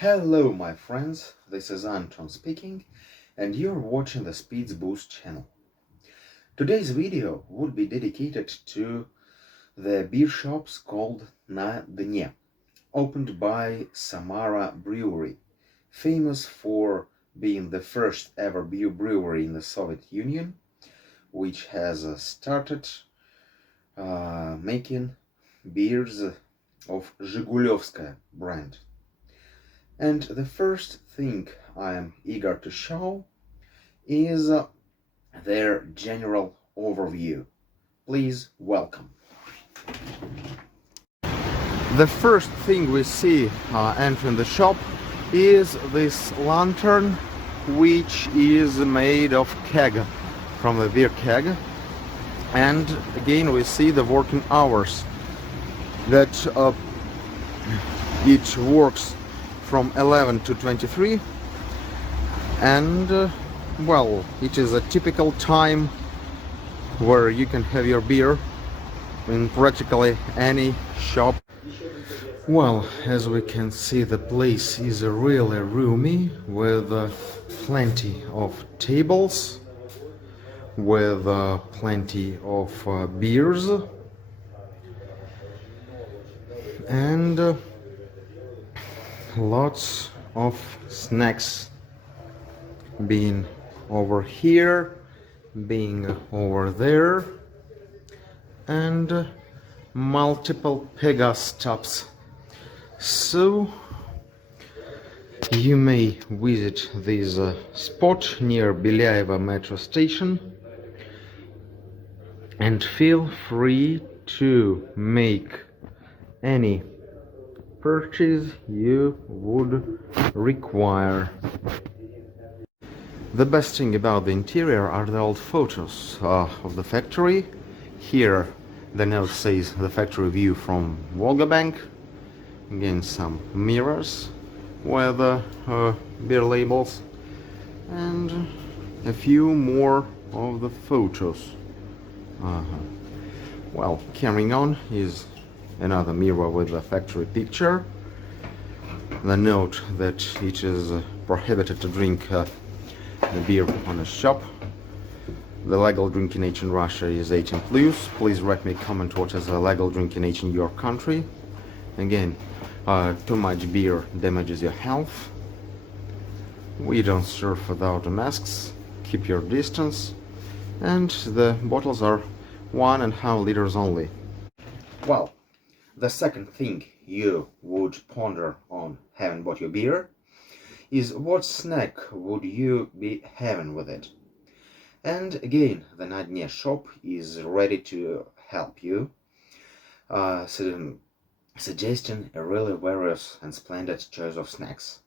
Hello my friends, this is Anton speaking and you're watching the Speeds Boost channel. Today's video would be dedicated to the beer shops called Na Dne, opened by Samara Brewery, famous for being the first ever beer brewery in the Soviet Union, which has started making beers of Zhigulyovskaya brand. And the first thing I am eager to show is their general overview. Please welcome. The first thing we see entering the shop is this lantern, which is made of keg, from the beer keg. And again we see the working hours, that it works from 11 to 23, and well, it is a typical time where you can have your beer in practically any shop. Well, as we can see, the place is really roomy, with plenty of tables, with plenty of beers, and lots of snacks, being over here, being over there, and multiple Pegas tops. So you may visit this spot near Belyaeva metro station and feel free to make any purchase you would require. The best thing about the interior are the old photos of the factory. Here the note says the factory view from Volga Bank. Again, some mirrors with beer labels, and a few more of the photos. Well, carrying on is another mirror with a factory picture. The note that it is prohibited to drink the beer on a shop. The legal drinking age in Russia is 18 plus. Please write me a comment what is the legal drinking age in your country. Again, too much beer damages your health. We don't serve without masks. Keep your distance. And the bottles are 1.5 liters only. Well, the second thing you would ponder on having bought your beer is what snack would you be having with it. And again, the Na Dne shop is ready to help you, suggesting a really various and splendid choice of snacks.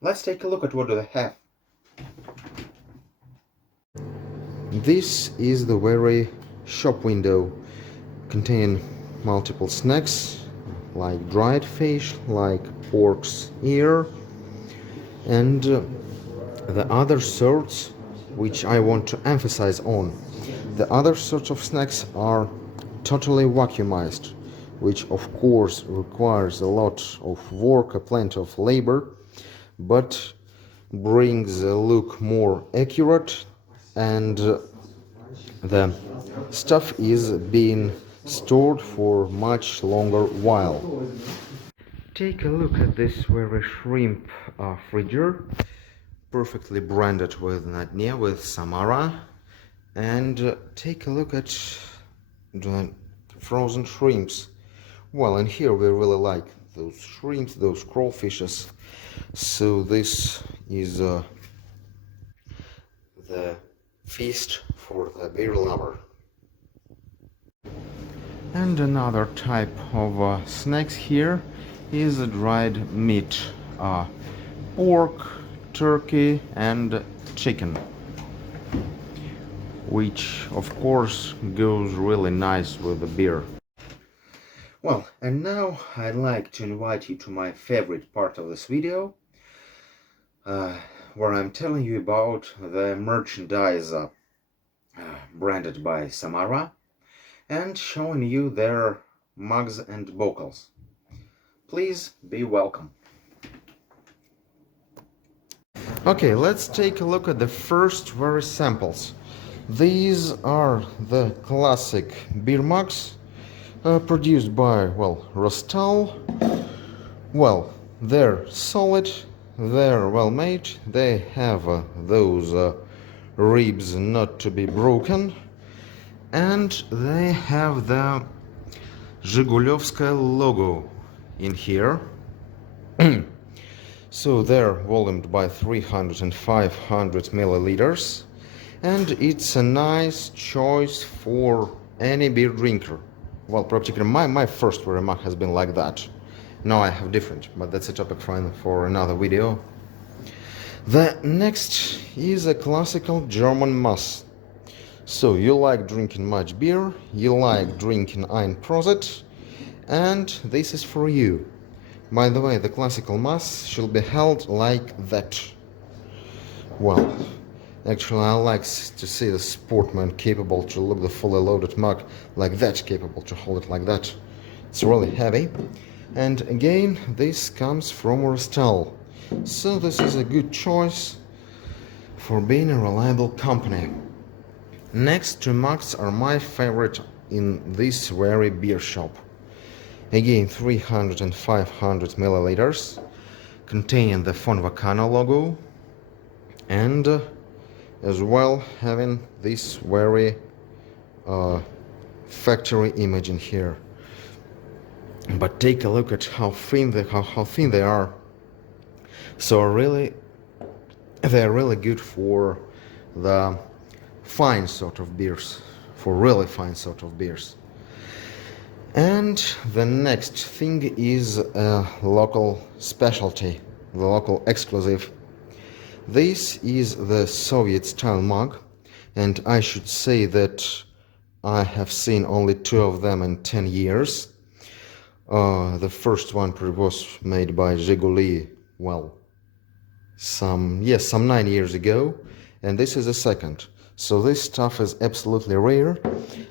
Let's take a look at what do they have. This is the very shop window, containing multiple snacks like dried fish, like pork's ear, and the other sorts which I want to emphasize on. The other sorts of snacks are totally vacuumized, which of course requires a lot of work, plenty of labor, but brings a look more accurate, and the stuff is being stored for much longer while. Take a look at this very shrimp fridger, perfectly branded with Na Dne, with Samara, and take a look at the frozen shrimps. Well, in here we really like those shrimps, those crawfishes, so this is the feast for the beer lover. And another type of snacks here is dried meat, pork, turkey and chicken, which of course goes really nice with the beer. Well, and now I'd like to invite you to my favorite part of this video, where I'm telling you about the merchandise branded by Samara, and showing you their mugs and bottles. Please be welcome. Okay, let's take a look at the first very samples. These are the classic beer mugs produced by, well, Rostal. Well, they're solid, they're well made, they have those ribs not to be broken, and they have the Zhigulyovskaya logo in here. So they're volumed by 300 and 500 milliliters, and it's a nice choice for any beer drinker. Well, particularly my first remark has been like that. Now I have different, but that's a topic for another video. The next is a classical German Mass. So you like drinking much beer, you like drinking Ein Prosit, and this is for you. By the way, the classical Mass should be held like that. Well, actually I like to see the sportman capable to look the fully loaded mug like that, capable to hold it like that. It's really heavy. And again, this comes from Rostal. So this is a good choice for being a reliable company. Next two mugs are my favorite in this very beer shop. Again, 300 and 500 milliliters, containing the Von Vacano logo, and as well having this very factory image in here. But take a look at how thin they are. So really, they're really good for the fine sort of beers, for really fine sort of beers. And the next thing is a local specialty, the local exclusive. This is the Soviet style mug, and I should say that I have seen only two of them in 10 years. The first one was made by Zhiguli, well, some 9 years ago, and this is the second. So this stuff is absolutely rare,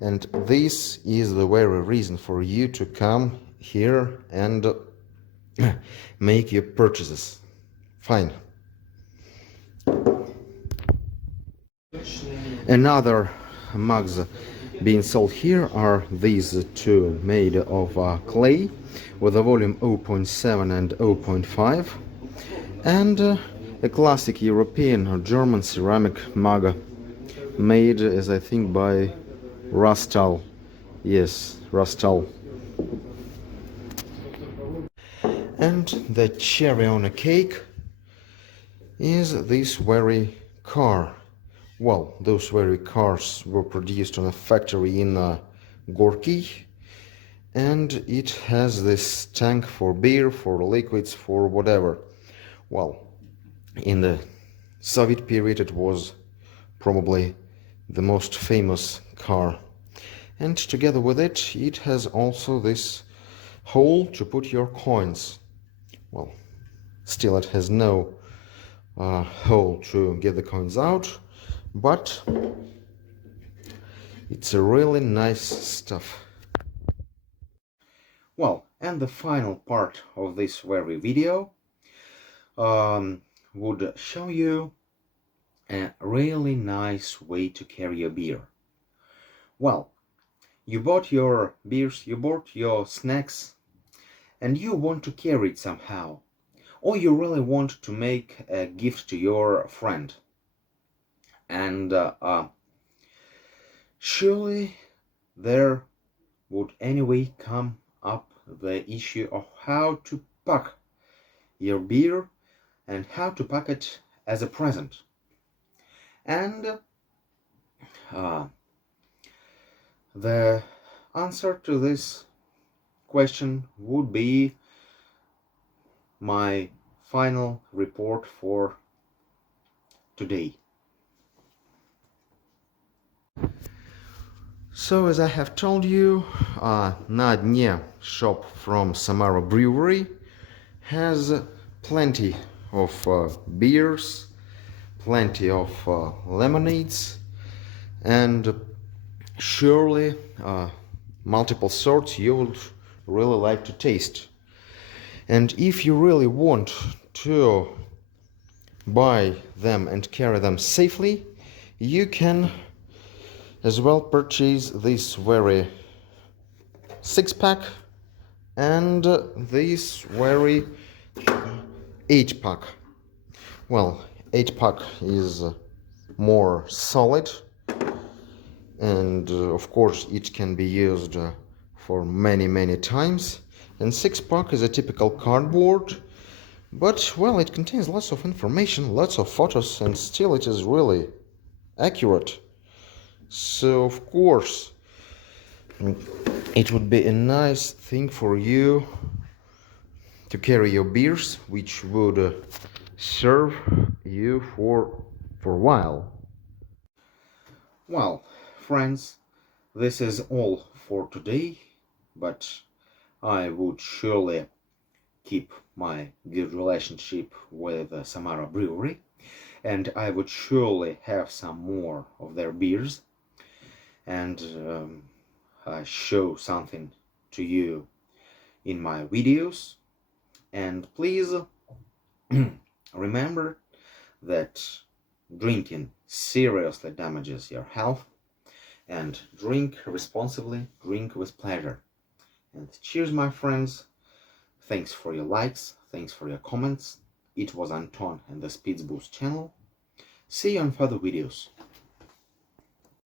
and this is the very reason for you to come here and make your purchases. Fine. Another mugs being sold here are these two made of clay with a volume 0.7 and 0.5, and a classic European or German ceramic mug made, as I think, by Rostal. Yes, Rostal. And the cherry on a cake is this very car. Well, those very cars were produced in a factory in Gorky, and it has this tank for beer, for liquids, for whatever. Well, in the Soviet period it was probably the most famous car, and together with it, it has also this hole to put your coins. Well, still it has no hole to get the coins out, but it's a really nice stuff. Well, and the final part of this very video would show you a really nice way to carry your beer. Well, you bought your beers, you bought your snacks, and you want to carry it somehow, or you really want to make a gift to your friend. And surely there would anyway come up the issue of how to pack your beer and how to pack it as a present. And the answer to this question would be my final report for today. So, as I have told you, Na Dne shop from Samara Brewery has plenty of beers, plenty of lemonades, and surely multiple sorts you would really like to taste. And if you really want to buy them and carry them safely, you can as well purchase this very 6-pack and this very 8-pack. Well, 8-pack is more solid, and of course it can be used for many times, and 6-pack is a typical cardboard, but well, it contains lots of information, lots of photos, and still it is really accurate. So of course it would be a nice thing for you to carry your beers, which would serve you for a while. Well, friends, this is all for today, but I would surely keep my good relationship with Samara Brewery, and I would surely have some more of their beers and show something to you in my videos. And please remember that drinking seriously damages your health, and drink responsibly, drink with pleasure. And cheers, my friends. Thanks for your likes, thanks for your comments. It was Anton and the Speeds Boost channel. See you on further videos.